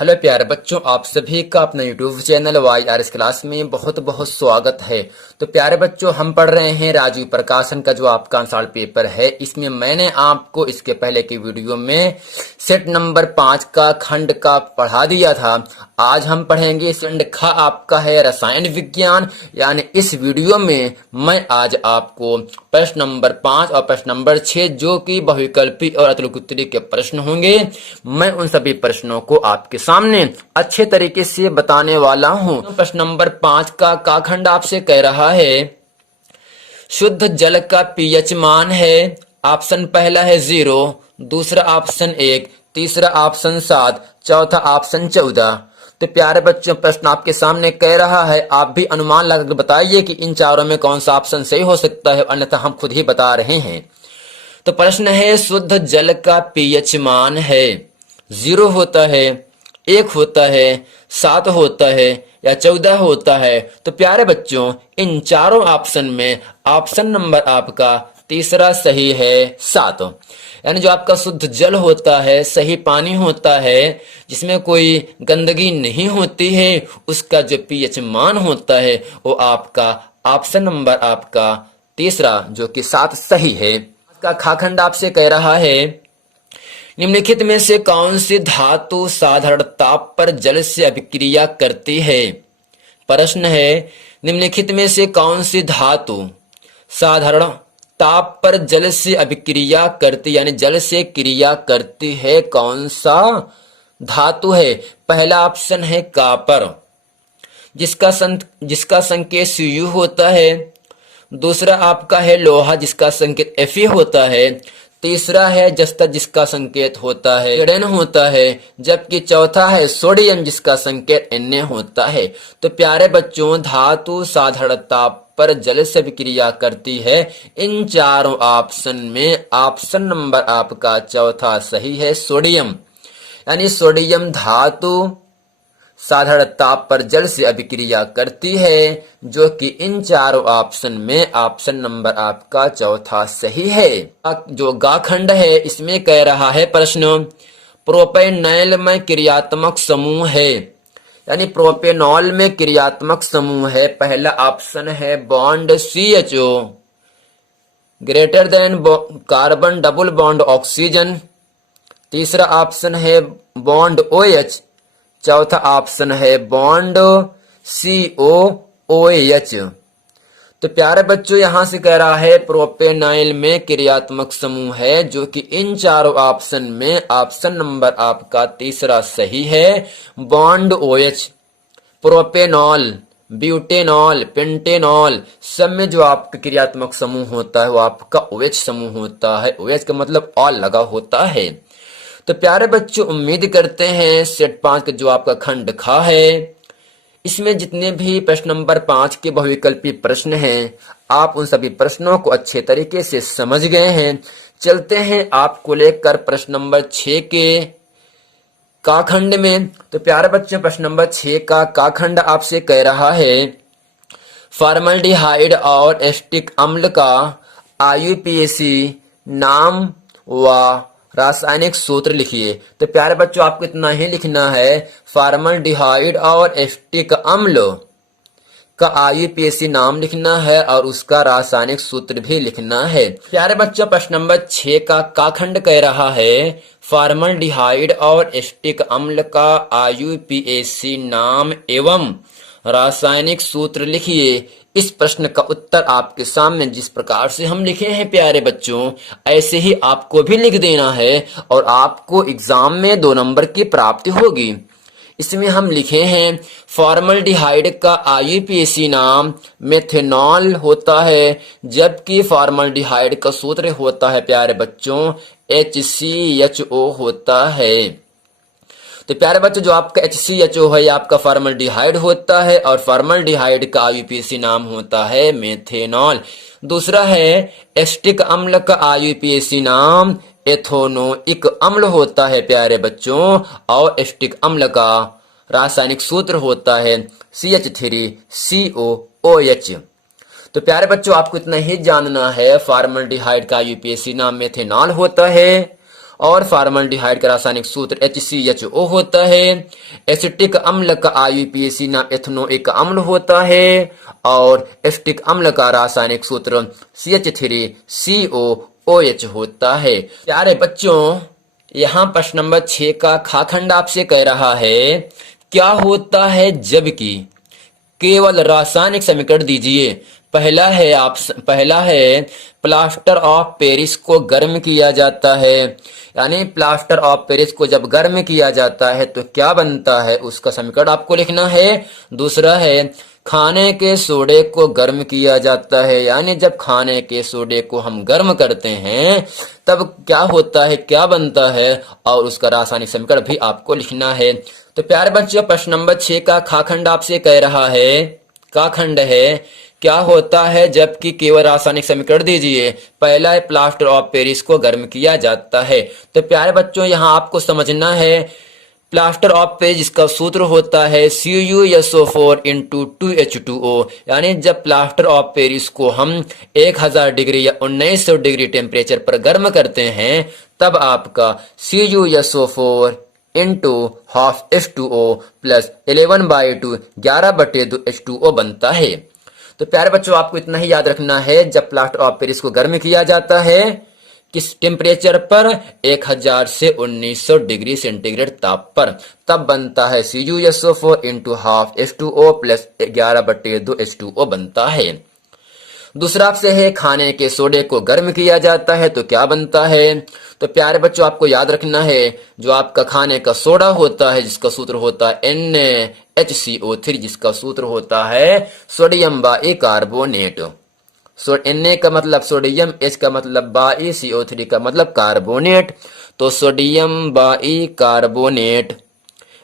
Hello प्यारे बच्चों, आप सभी का अपना YouTube channel Y R S class में बहुत बहुत स्वागत है। तो प्यारे बच्चों, हम पढ़ रहे हैं राजीव प्रकाशन का जो आपका आंसर पेपर है। इसमें मैंने आपको इसके पहले की वीडियो में सेट नंबर 5 का खंड का पढ़ा दिया था। आज हम पढ़ेंगे खंड ख आपका है रसायन विज्ञान। यानी इस वीडियो में मैं आज आपको प्रश्न नंबर 5 और प्रश्न नंबर 6 जो कि बहुविकल्पी और अतुलित उत्तरी के प्रश्न होंगे, मैं उन सभी प्रश्नों को आपके सामने अच्छे तरीके से बताने वाला हूं। प्रश्न नंबर 5 का खंड आपसे कह रहा है शुद्ध जल का पीएच मान है। ऑप्शन पहला है 0, दूसरा ऑप्शन 1, तीसरा ऑप्शन 7, चौथा ऑप्शन 14। तो प्यारे बच्चों, प्रश्न आपके सामने कह रहा है, आप भी अनुमान लगाकर बताइए कि इन चारों में कौन सा ऑप्शन सही हो सकता है, अन्यथा हम खुद ही बता रहे हैं। तो प्रश्न है शुद्ध जल का पीएच मान है। 0 होता है, 1 होता है, 7 होता है या 14 होता है। तो प्यारे बच्चों, इन चारों ऑप्शन में ऑप्शन नंबर आपका तीसरा सही है, 7। यानी जो आपका शुद्ध जल होता है, सही पानी होता है जिसमें कोई गंदगी नहीं होती है, उसका जो पीएच मान होता है वो आपका ऑप्शन नंबर आपका तीसरा जो कि 7 सही है। का खाखंड आपसे कह रहा है निम्नलिखित में से कौन सी धातु साधारण ताप पर जल से अभिक्रिया करती है। प्रश्न है निम्नलिखित में से कौन सी धातु साधारण ताप पर जल से अभिक्रिया करती, यानी जल से क्रिया करती है, कौन सा धातु है। पहला ऑप्शन है कापर, जिसका संकेत Cu होता है। दूसरा आपका है लोहा, जिसका संकेत Fe होता है। तीसरा है जस्ता, जिसका संकेत होता है Zn होता है। जबकि चौथा है सोडियम, जिसका संकेत Na होता है। तो प्यारे बच्चों, धातु साधारण ताप पर जल से अभिक्रिया करती है। इन चारों ऑप्शन में ऑप्शन नंबर आपका चौथा सही है, सोडियम। यानी सोडियम धातु साधारण ताप पर जल से अभिक्रिया करती है, जो कि इन चारों ऑप्शन में ऑप्शन नंबर आपका चौथा सही है। जो गाखंड है इसमें कह रहा है प्रश्न प्रोपेनॉल में क्रियात्मक समूह है। यानी प्रोपेनॉल में क्रियात्मक समूह है। पहला ऑप्शन है bond CHO greater than carbon double bond oxygen. तीसरा ऑप्शन है बॉन्ड OH। चौथा ऑप्शन है बॉन्ड COOH। तो प्यारे बच्चों, यहां से कह रहा है प्रोपेनॉल में क्रियात्मक समूह है, जो कि इन चारों ऑप्शन में ऑप्शन नंबर आपका तीसरा सही है, bond OH। Propanol, butanol, pentanol, सब में जो आपका क्रियात्मक समूह होता है वो आपका OH समूह होता है। OH का मतलब ऑल लगा होता है। तो प्यारे बच्चों, उम्मीद करते हैं सेट 5 का जो आपका खंड खा है, इसमें जितने भी प्रश्न नंबर 5 के बहुविकल्पी प्रश्न हैं, आप उन सभी प्रश्नों को अच्छे तरीके से समझ गए हैं। चलते हैं आपको लेकर प्रश्न नंबर 6 के का खंड में। तो प्यारे बच्चों, प्रश्न नंबर 6 का खंड आपसे कह रहा है फॉर्मल्डिहाइड और एसिटिक अम्ल का IUPAC नाम व रासायनिक सूत्र लिखिए। तो प्यारे बच्चों, आपको इतना ही लिखना है, फॉर्मल्डिहाइड और एसिटिक अम्ल का IUPAC नाम लिखना है और उसका रासायनिक सूत्र भी लिखना है। प्यारे बच्चों, प्रश्न नंबर 6 का खंड कह रहा है फॉर्मल्डिहाइड और एसिटिक अम्ल का IUPAC नाम एवं रासायनिक सूत्र लिखिए। इस प्रश्न का उत्तर आपके सामने जिस प्रकार से हम लिखे हैं प्यारे बच्चों, ऐसे ही आपको भी लिख देना है और आपको एग्जाम में 2 नंबर की प्राप्ति होगी। इसमें हम लिखे हैं फॉर्मल्डिहाइड का IUPAC नाम मेथेनॉल होता है, जबकि फॉर्मल्डिहाइड का सूत्र होता है प्यारे बच्चों HCHO होता है। तो प्यारे बच्चों, जो आपका HCHO है आपका फॉर्मल्डिहाइड होता है और फॉर्मल्डिहाइड का IUPAC नाम होता है मेथेनॉल। दूसरा है एसिटिक अम्ल का IUPAC नाम एथोनोइक अम्ल होता है प्यारे बच्चों, और एसिटिक अम्ल का रासायनिक सूत्र होता है CH3COOH। तो प्यारे बच्चों, आपको इतना ही जानना है, फॉर्मल्डिहाइड का IUPAC नाम मेथेनॉल होता है और फॉर्मल्डिहाइड का रासायनिक सूत्र HCHO होता है। एसिटिक अम्ल का IUPAC नाम एथनोइक अम्ल होता है और एसिटिक अम्ल का रासायनिक सूत्र CH3COOH होता है। प्यारे बच्चों, यहाँ प्रश्न नंबर 6 का खाखंड आपसे कह रहा है क्या होता है जबकि केवल रासायनिक समीकरण दीजिए। पहला है प्लास्टर ऑफ पेरिस को गर्म किया जाता है, यानी प्लास्टर ऑफ पेरिस को जब गर्म किया जाता है तो क्या बनता है, उसका समीकरण आपको लिखना है। दूसरा है खाने के सोडे को गर्म किया जाता है, यानी जब खाने के सोडे को हम गर्म करते हैं तब क्या होता है, क्या बनता है, और उसका रासायनिक समीकरण भी आपको लिखना है। तो प्यारे बच्चों, प्रश्न नंबर 6 का खाखंड आपसे कह रहा है, का खंड है क्या होता है जबकि केवल रासायनिक समीकरण दीजिए। पहला है प्लास्टर ऑफ पेरिस को गर्म किया जाता है। तो प्यारे बच्चों, यहाँ आपको समझना है प्लास्टर ऑफ पेरिस जिसका सूत्र होता है CuSO4 × 2H2O, यानी जब प्लास्टर ऑफ पेरिस को हम 1000 डिग्री या 1900 डिग्री टेम्परेचर पर गर्म करते हैं तब आपका CuSO4 × ½ H2O प्लस 11/2 11/2 H2O बनता है। तो प्यारे बच्चों, आपको इतना ही याद रखना है, जब प्लास्टर ऑफ पेरिस को गर्म किया जाता है किस टेम्परेचर पर, 1000 से 1900 डिग्री सेंटीग्रेड ताप पर, तब बनता है CuSO4 × ½ H2O प्लस 11/2 H2O बनता है। दूसरा आपसे है खाने के सोडे को गर्म किया जाता है तो क्या बनता है। तो प्यारे बच्चों, आपको याद रखना है जो आपका खाने का सोडा होता है जिसका सूत्र होता है NaHCO3, जिसका सूत्र होता है सोडियम बाइकार्बोनेट। Na का मतलब सोडियम, H का मतलब बाई, CO3 का मतलब कार्बोनेट, तो सोडियम बाइकार्बोनेट,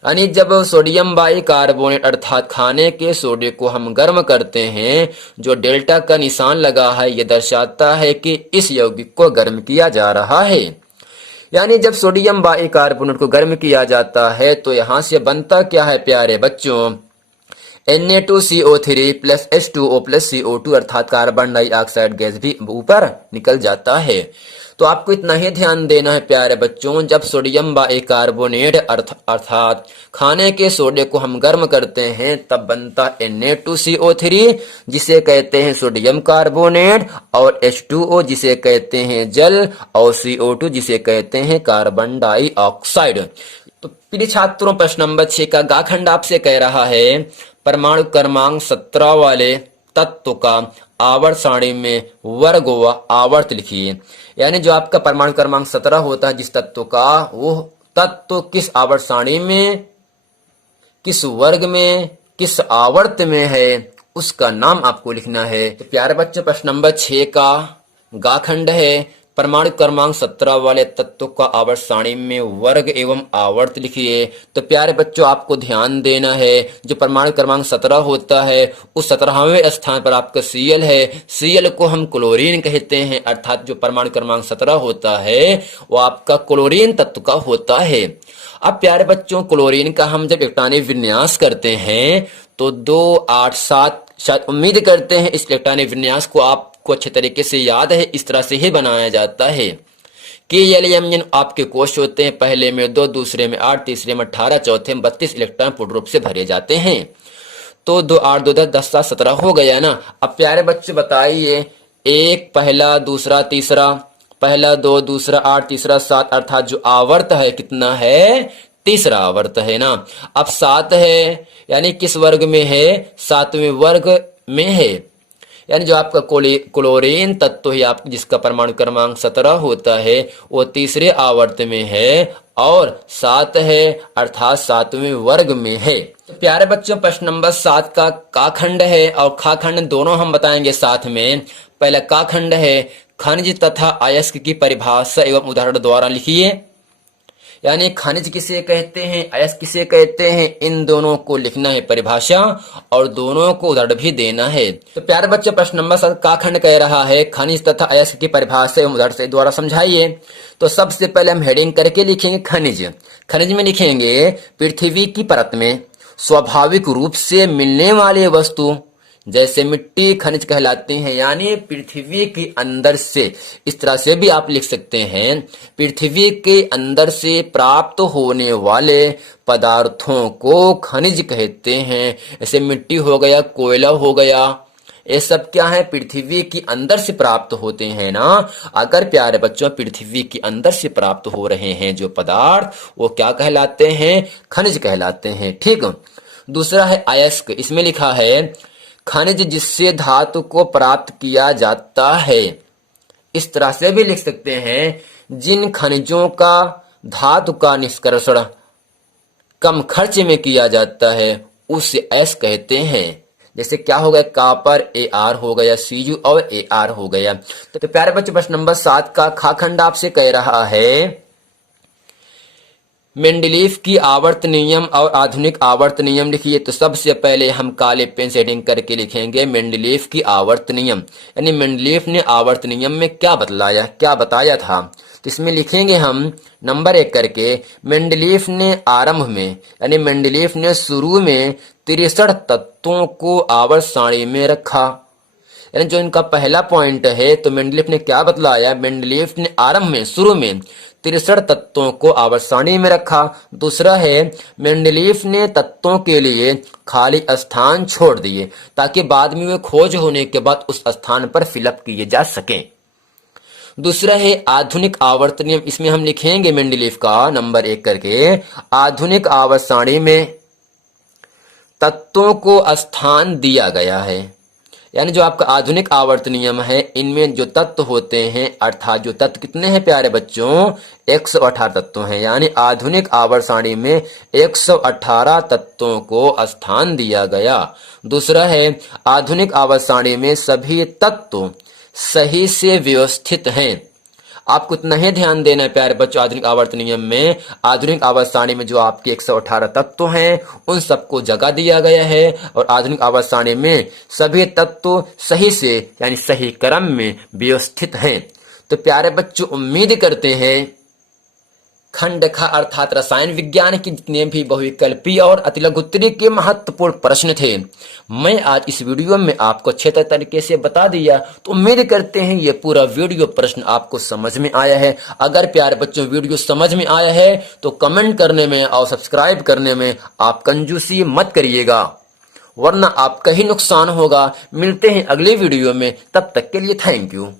यानी जब सोडियम बाइकार्बोनेट अर्थात खाने के सोडे को हम गर्म करते हैं, जो डेल्टा का निशान लगा है ये दर्शाता है कि इस यौगिक को गर्म किया जा रहा है। यानी जब सोडियम बाइकार्बोनेट को गर्म किया जाता है तो यहां से बनता क्या है प्यारे बच्चों, Na2CO3 plus H2O plus CO2 अर्थात कार्बन डाइऑक्साइड गैस भी ऊपर निकल जाता है। तो आपको इतना ही ध्यान देना है प्यारे बच्चों, जब सोडियम बाइकार्बोनेट अर्थात खाने के सोडे को हम गर्म करते हैं तब बनता Na2CO3 जिसे कहते हैं सोडियम कार्बोनेट, और H2O जिसे कहते हैं जल, और CO2 जिसे कहते हैं कार्बन डाइऑक्साइड। तो प्रिय छात्रों, प्रश्न नंबर 6 का गा खंड आपसे कह रहा है परमाणु क्रमांक 17 वाले तत्व का आवर्त सारणी में वर्ग व आवर्त लिखिए। यानी जो आपका परमाणु क्रमांक 17 होता है जिस तत्व का, वो तत्व किस आवर्त सारणी में, किस वर्ग में, किस आवर्त में है, उसका नाम आपको लिखना है। तो प्यारे बच्चों, प्रश्न नंबर 6 का गा खंड है परमाणु क्रमांक 17 वाले तत्व का आवर्त सारणी में वर्ग एवं आवर्त लिखिए। तो प्यारे बच्चों, आपको ध्यान देना है जो परमाणु क्रमांक 17 होता है उस 17वें स्थान पर आपका Cl है। Cl को हम क्लोरीन कहते हैं, अर्थात जो परमाणु क्रमांक 17 होता है वो आपका क्लोरीन तत्व का होता है। अब प्यारे बच्चों, क्लोरीन का हम जब इलेक्ट्रॉनिक विन्यास करते हैं तो 2 8 7, शायद उम्मीद करते हैं इस इलेक्ट्रॉनिक विन्यास को आपको अच्छे तरीके से याद है, इस तरह से ही बनाया जाता है कि Li आपके कोश होते हैं, पहले में 2, दूसरे में 8, तीसरे में 18, चौथे में 32 इलेक्ट्रॉन पूर्ण रूप से भरे जाते हैं। तो 2 8 2 10 10 7 17 हो गया ना। अब प्यारे बच्चे बताइए, एक पहला, दूसरा, तीसरा, पहला 2, दूसरा 8, तीसरा 7, अर्थात जो आवर्त है कितना है, तीसरा आवर्त है ना। अब 7 है, यानी किस वर्ग में है, 7वें वर्ग में है। यानी जो आपका क्लोरीन तत्व है आप जिसका परमाणु क्रमांक 17 होता है वो तीसरे आवर्त में है और 7 है, अर्थात 7वें वर्ग में है। तो प्यारे बच्चों, प्रश्न नंबर 7 का खंड है और खा खंड दोनों हम बताएंगे साथ में। पहला का खंड है खनिज तथा अयस्क की परिभाषा एवं उदाहरण द्वारा लिखिए। यानी खनिज किसे कहते हैं, अयस्क किसे कहते हैं, इन दोनों को लिखना है परिभाषा और दोनों को उदाहरण भी देना है। तो प्यारे बच्चों, प्रश्न नंबर 7 का खंड कह रहा है खनिज तथा अयस्क की परिभाषा एवं उदाहरण से द्वारा समझाइए। तो सबसे पहले हम हेडिंग करके लिखेंगे खनिज। खनिज में लिखेंगे पृथ्वी की परत में स्वाभाविक रूप से मिलने वाली वस्तु जैसे मिट्टी खनिज कहलाते हैं, यानी पृथ्वी के अंदर से। इस तरह से भी आप लिख सकते हैं, पृथ्वी के अंदर से प्राप्त होने वाले पदार्थों को खनिज कहते हैं। जैसे मिट्टी हो गया, कोयला हो गया, ये सब क्या है, पृथ्वी के अंदर से प्राप्त होते हैं ना। अगर प्यारे बच्चों पृथ्वी के अंदर से प्राप्त हो रहे हैं जो पदार्थ, वो क्या कहलाते हैं, खनिज कहलाते हैं। ठीक। दूसरा है अयस्क, इसमें लिखा है खनिज जिससे धातु को प्राप्त किया जाता है। इस तरह से भी लिख सकते हैं, जिन खनिजों का धातु का निष्कर्षण कम खर्च में किया जाता है उसे अयस्क कहते हैं। जैसे क्या हो गया, कॉपर Ar हो गया, Cu और Ar हो गया। तो प्यारे बच्चे प्रश्न नंबर 7 का खा खंड आपसे कह रहा है, मेंडलीफ की आवर्त नियम और आधुनिक आवर्त नियम लिखिए। तो सबसे पहले हम काले पेन से हेडिंग करके लिखेंगे मेंडलीफ की आवर्त नियम, यानी मेंडलीफ ने आवर्त नियम में क्या बतलाया, क्या बताया था। तो इसमें लिखेंगे हम नंबर 1 करके, मेंडलीफ ने आरंभ में, यानी मेंडलीफ ने शुरू में 63 तत्वों को आवर्त सारणी में रखा। यानी जो इनका पहला पॉइंट है, तो मेंडलीफ ने क्या बतलाया, मेंडलीफ ने आरंभ में, शुरू में 63 तत्वों को आवर्त सारणी में रखा। दूसरा है, मेंडलीफ ने तत्वों के लिए खाली स्थान छोड़ दिए ताकि बाद में वे खोज होने के बाद उस स्थान पर फिलअप किए जा सके। दूसरा है आधुनिक आवर्त नियम, इसमें हम लिखेंगे मेंडलीफ का नंबर 1 करके, आधुनिक आवर्त सारणी में तत्वों को स्थान दिया गया है। यानी जो आपका आधुनिक आवर्त नियम है, इनमें जो तत्व होते हैं, अर्थात जो तत्व कितने हैं प्यारे बच्चों, 118 तत्व हैं। यानी आधुनिक आवर्त सारणी में 118 तत्वों को स्थान दिया गया। दूसरा है, आधुनिक आवर्त सारणी में सभी तत्व सही से व्यवस्थित हैं। आपको इतना ही ध्यान देना है प्यारे बच्चों, आधुनिक आवर्त नियम में, आधुनिक आवर्त सारणी में जो आपके 118 तत्व हैं, उन सबको जगह दिया गया है और आधुनिक आवर्त सारणी में सभी तत्व सही से, यानी सही क्रम में व्यवस्थित हैं। तो प्यारे बच्चों, उम्मीद करते हैं खंड ख अर्थात रसायन विज्ञान के जितने भी बहुविकल्पीय और अतिलघुत्तरीय के महत्वपूर्ण प्रश्न थे, मैं आज इस वीडियो में आपको अच्छे तरीके से बता दिया। तो उम्मीद करते हैं ये पूरा वीडियो प्रश्न आपको समझ में आया है। अगर प्यारे बच्चों वीडियो समझ में आया है तो कमेंट करने में और सब्सक्राइब करने में आप कंजूसी मत करिएगा, वरना आपका ही नुकसान होगा। मिलते हैं अगले वीडियो में, तब तक के लिए थैंक यू।